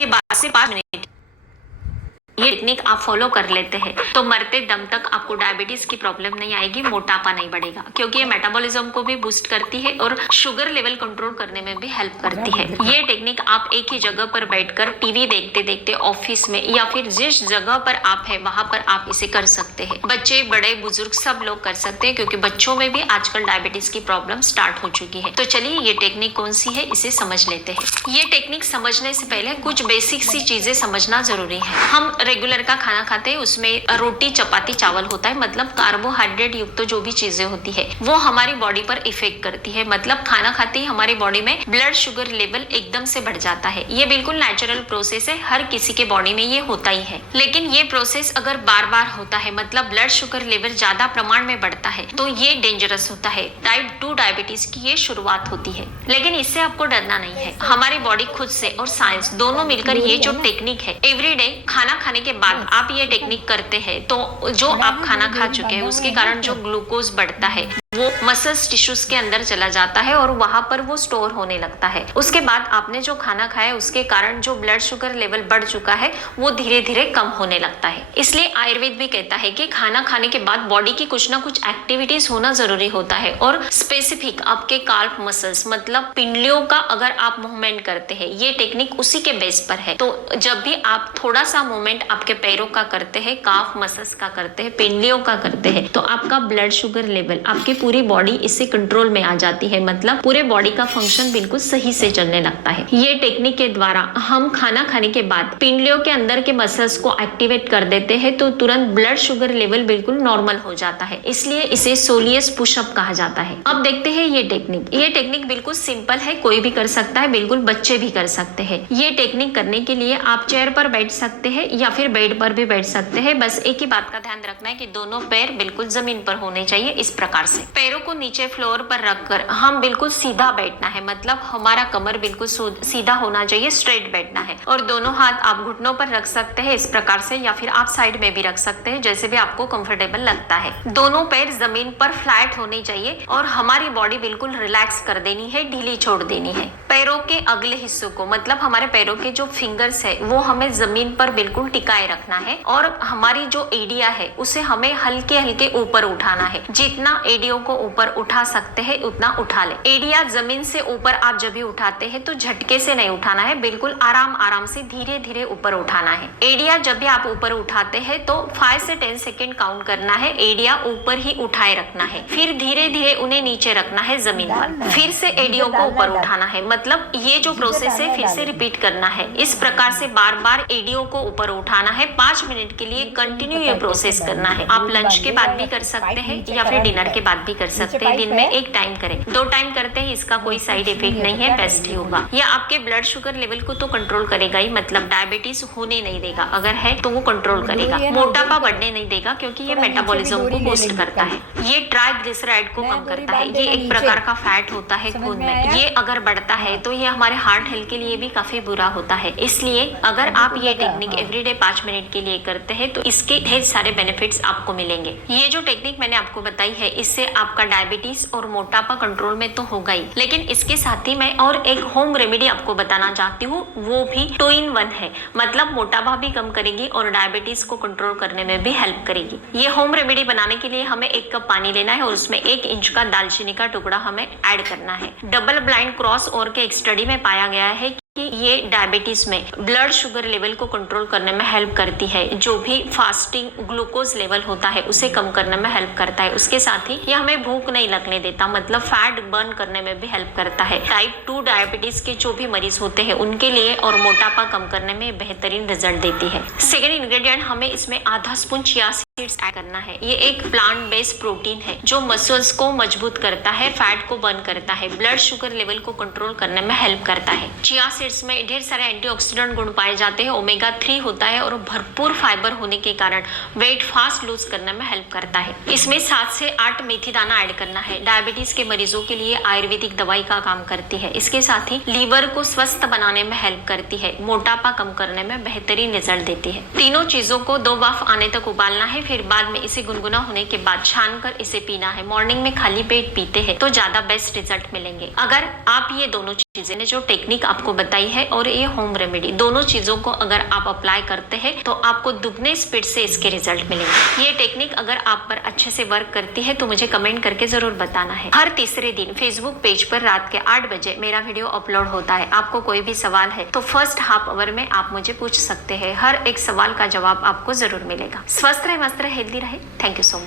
के बाद से 5 मिनट ये टेक्निक आप फॉलो कर लेते हैं तो मरते दम तक आपको डायबिटीज की प्रॉब्लम नहीं आएगी, मोटापा नहीं बढ़ेगा, क्योंकि ये मेटाबॉलिज्म को भी बूस्ट करती है और शुगर लेवल कंट्रोल करने में भी हेल्प करती है। ये टेक्निक आप एक ही जगह पर बैठकर टीवी देखते देखते ऑफिस में या फिर जिस जगह पर आप है वहां पर आप इसे कर सकते हैं। बच्चे, बड़े, बुजुर्ग सब लोग कर सकते हैं, क्योंकि बच्चों में भी आजकल डायबिटीज की प्रॉब्लम स्टार्ट हो चुकी है। तो चलिए ये टेक्निक कौन सी है इसे समझ लेते हैं। ये टेक्निक समझने से पहले कुछ बेसिक सी चीजें समझना जरूरी है। हम रेगुलर का खाना खाते हैं, उसमें रोटी, चपाती, चावल होता है, मतलब कार्बोहाइड्रेट युक्त जो भी चीजें होती है वो हमारी बॉडी पर इफेक्ट करती है। मतलब खाना खाते ही हमारी बॉडी में ब्लड शुगर लेवल एकदम से बढ़ जाता है। ये बिल्कुल नेचुरल प्रोसेस है, हर किसी के बॉडी में ये होता ही है। लेकिन ये प्रोसेस अगर बार बार होता है, मतलब ब्लड शुगर लेवल ज्यादा प्रमाण में बढ़ता है, तो ये डेंजरस होता है। टाइप 2 डायबिटीज की ये शुरुआत होती है। लेकिन इससे आपको डरना नहीं है। हमारी बॉडी खुद से और साइंस दोनों मिलकर ये जो टेक्निक है, एवरीडे खाना खाने के बाद आप ये टेक्निक करते हैं तो जो आप खाना खा चुके हैं उसके कारण जो ग्लूकोज बढ़ता है वो मसल्स टिश्यूज के अंदर चला जाता है और वहां पर वो स्टोर होने लगता है। उसके बाद आपने जो खाना खाया उसके कारण जो ब्लड शुगर लेवल बढ़ चुका है वो धीरे धीरे कम होने लगता है। इसलिए आयुर्वेद भी कहता है कि खाना खाने के बाद बॉडी की कुछ ना कुछ एक्टिविटीज होना जरूरी होता है, और स्पेसिफिक आपके काल्फ मसल्स मतलब पिंडलियों का अगर आप मूवमेंट करते हैं, ये टेक्निक उसी के बेस पर है। तो जब भी आप थोड़ा सा मूवमेंट आपके पैरों का करते हैं, काफ मसल्स का करते हैं, पिंडलियों का करते हैं, तो आपका ब्लड शुगर लेवल, आपकी पूरी बॉडी इससे कंट्रोल में आ जाती है। मतलब पूरे बॉडी का फंक्शन बिल्कुल सही से चलने लगता है। ये टेक्निक के द्वारा हम खाना खाने के बाद पिंडलियों के अंदर के मसल्स को एक्टिवेट कर देते हैं, तो तुरंत ब्लड शुगर लेवल बिल्कुल नॉर्मल हो जाता है। इसलिए इसे सोलियस पुशअप कहा जाता है। अब देखते हैं ये टेक्निक। ये टेक्निक बिल्कुल सिंपल है, कोई भी कर सकता है, बिल्कुल बच्चे भी कर सकते हैं। ये टेक्निक करने के लिए आप चेयर पर बैठ सकते हैं या फिर बेड पर भी बैठ सकते हैं। बस एक ही बात का ध्यान रखना है कि दोनों पैर बिल्कुल जमीन पर होने चाहिए। इस प्रकार से पैरों को नीचे फ्लोर पर रखकर हम बिल्कुल सीधा बैठना है, मतलब हमारा कमर बिल्कुल सीधा होना चाहिए, स्ट्रेट बैठना है। और दोनों हाथ आप घुटनों पर रख सकते हैं इस प्रकार से, या फिर आप साइड में भी रख सकते हैं, जैसे भी आपको कंफर्टेबल लगता है। दोनों पैर जमीन पर फ्लैट होने चाहिए और हमारी बॉडी बिल्कुल रिलैक्स कर देनी है, ढीली छोड़ देनी है। पैरों के अगले हिस्सों को, मतलब हमारे पैरों के जो फिंगर्स है वो हमें जमीन पर बिल्कुल टिकाए रखना है, और हमारी जो एडिया है उसे हमें हल्के हल्के ऊपर उठाना है। जितना एडियो को ऊपर उठा सकते हैं उतना उठा ले। एडिया जमीन से ऊपर आप जब भी उठाते हैं तो झटके से नहीं उठाना है, बिल्कुल आराम आराम से धीरे धीरे ऊपर उठाना है। एडिया जब भी आप ऊपर उठाते हैं तो 5 से 10 सेकेंड काउंट करना है, एडिया ऊपर ही उठाए रखना है, फिर धीरे धीरे उन्हें नीचे रखना है जमीन पर, फिर से एडियो को ऊपर उठाना है। मतलब ये जो प्रोसेस है फिर से रिपीट करना है। इस प्रकार से बार बार एडियो को ऊपर उठाना है। 5 मिनट के लिए कंटिन्यू ये प्रोसेस करना है। आप लंच के बाद भी कर सकते हैं या फिर डिनर के बाद भी कर सकते हैं। दिन में एक टाइम करें, 2 टाइम करते हैं, इसका कोई साइड इफेक्ट नहीं है, बेस्ट ही होगा। यह आपके ब्लड शुगर लेवल को तो कंट्रोल करेगा ही, मतलब डायबिटीज होने नहीं देगा, अगर है तो वो कंट्रोल करेगा। मोटापा बढ़ने नहीं देगा, क्योंकि ये मेटाबॉलिज्म को बूस्ट करता है। ये ट्राइग्लिसराइड को कम करता है। ये एक प्रकार का फैट होता है खून में, ये अगर बढ़ता है तो ये हमारे हार्ट हेल्थ के लिए भी काफी बुरा होता है। इसलिए अगर आप ये टेक्निक एवरीडे 5 मिनट के लिए करते हैं तो इसके ढेर सारे बेनिफिट्स आपको मिलेंगे। ये जो टेक्निक मैंने आपको बताई है इससे आपका डायबिटीज और मोटापा कंट्रोल में तो होगा ही, लेकिन इसके साथ ही मैं और एक होम रेमेडी आपको बताना चाहती हूँ, वो भी 2 in 1 है। मतलब मोटापा भी कम करेगी और डायबिटीज को कंट्रोल करने में भी हेल्प करेगी। ये होम रेमेडी बनाने के लिए हमें 1 कप पानी लेना है और उसमें 1 इंच का दालचीनी का टुकड़ा हमें ऐड करना है। डबल ब्लाइंड क्रॉस ओवर के एक स्टडी में पाया गया है कि ये डायबिटीज में ब्लड शुगर लेवल को कंट्रोल करने में हेल्प करती है। जो भी फास्टिंग ग्लूकोज लेवल होता है उसे कम करने में हेल्प करता है। उसके साथ ही ये हमें भूख नहीं लगने देता, मतलब फैट बर्न करने में भी हेल्प करता है। टाइप 2 डायबिटीज के जो भी मरीज होते हैं उनके लिए और मोटापा कम करने में बेहतरीन रिजल्ट देती है। सेकेंड इंग्रेडिएंट हमें इसमें आधा स्पून चिया सीड्स ऐड करना है। ये एक प्लांट बेस्ड प्रोटीन है जो मसल्स को मजबूत करता है, फैट को बर्न करता है, ब्लड शुगर लेवल को कंट्रोल करने में हेल्प करता है। चिया सीड्स में ढेर सारे एंटीऑक्सीडेंट गुण पाए जाते हैं, ओमेगा 3 होता है और भरपूर फाइबर होने के कारण वेट फास्ट लूज करने में हेल्प करता है। इसमें 7 से 8 मेथी दाना ऐड करना है। डायबिटीज के मरीजों के लिए आयुर्वेदिक दवाई का काम करती है। इसके साथ ही लीवर को स्वस्थ बनाने में हेल्प करती है, मोटापा कम करने में बेहतरीन रिजल्ट देती है। तीनों चीजों को 2 बाफ आने तक उबालना है, फिर बाद में इसे गुनगुना होने के बाद छान कर इसे पीना है। मॉर्निंग में खाली पेट पीते हैं तो ज्यादा बेस्ट रिजल्ट मिलेंगे। अगर आप ये दोनों चीजें ने जो टेक्निक आपको बताई है और ये होम रेमेडी, दोनों चीजों को अगर आप अप्लाई करते हैं तो आपको दुगने स्पीड से इसके रिजल्ट मिलेंगे। ये टेक्निक अगर आप पर अच्छे से वर्क करती है तो मुझे कमेंट करके जरूर बताना है। हर तीसरे दिन फेसबुक पेज पर रात के 8 बजे मेरा वीडियो अपलोड होता है। आपको कोई भी सवाल है तो फर्स्ट हाफ आवर में आप मुझे पूछ सकते हैं। हर एक सवाल का जवाब आपको जरूर मिलेगा। स्वस्थ रहे, मस्त रहे, हेल्दी रहे। Thank you so much.